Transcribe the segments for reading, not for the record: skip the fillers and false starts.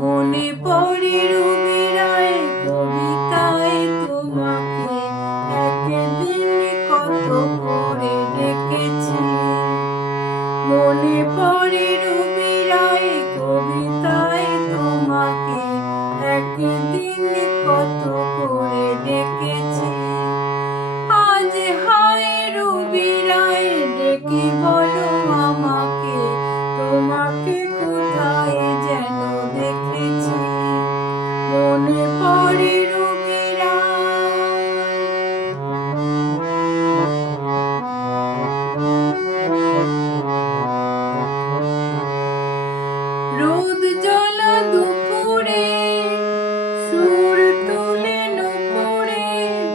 মনে পড়ে রবি রায় কবিতায় তোমাকে একদিন কত করে ডেকেছি। মনে পড়ে রবি রায় কবিতায় তোমাকে একদিন কত করে ডেকেছি। আজ হায় রবি রায় ডেকে বলো আমাকে, তোমাকে কোথায় যেন দেখেছি। মনে পড়ে রবি রোদ জ্বলা দুপুরে সুর তুলে নুপুরে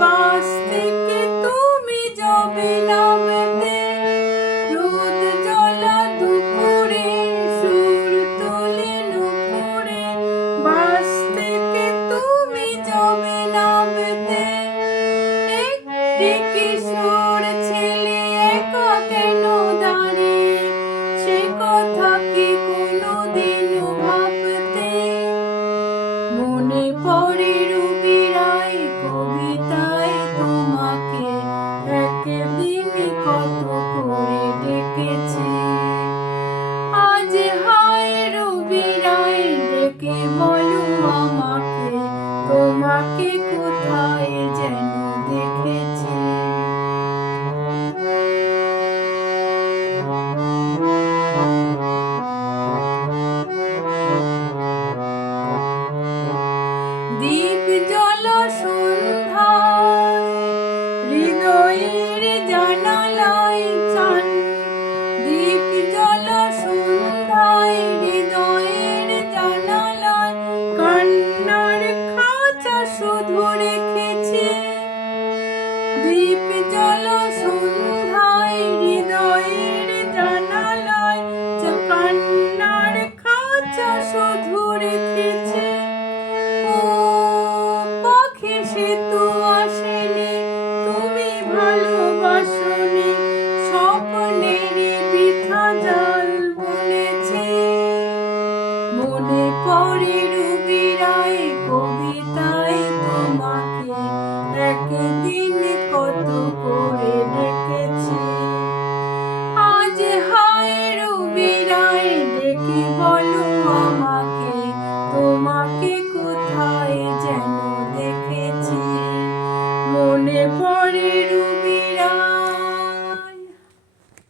বাস থেকে তুমি যাবে নামতে। রোদ জ্বলা দুপুরে সুর তুলে নুপুরে বাস থেকে তুমি যাবে নামতে। একটি কিশোর ছেলে একা কেন দাঁড়িয়ে, সে কথা কি কোনোদিনও ভাবতে। মনে পড়ে রবি রায় কবিতায় তোমাকে একদিন কত করে ডেকেছি। আজ হায় রবি রায় ডেকে বলো আমাকে, তোমাকে কোথায় যেন দেখেছি। দীপ জ্বলা সন্ধ্যায় হৃদয়ের জানালায় চান। দীপ জ্বলা সন্ধ্যায় হৃদয়ের জানালায় কান্নার খাঁচা শুধু রেখেছি। দীপ জ্বলা সন্ধ্যায় হৃদয়ের জানালায় কান্নার খাঁচা শুধু রেখেছি।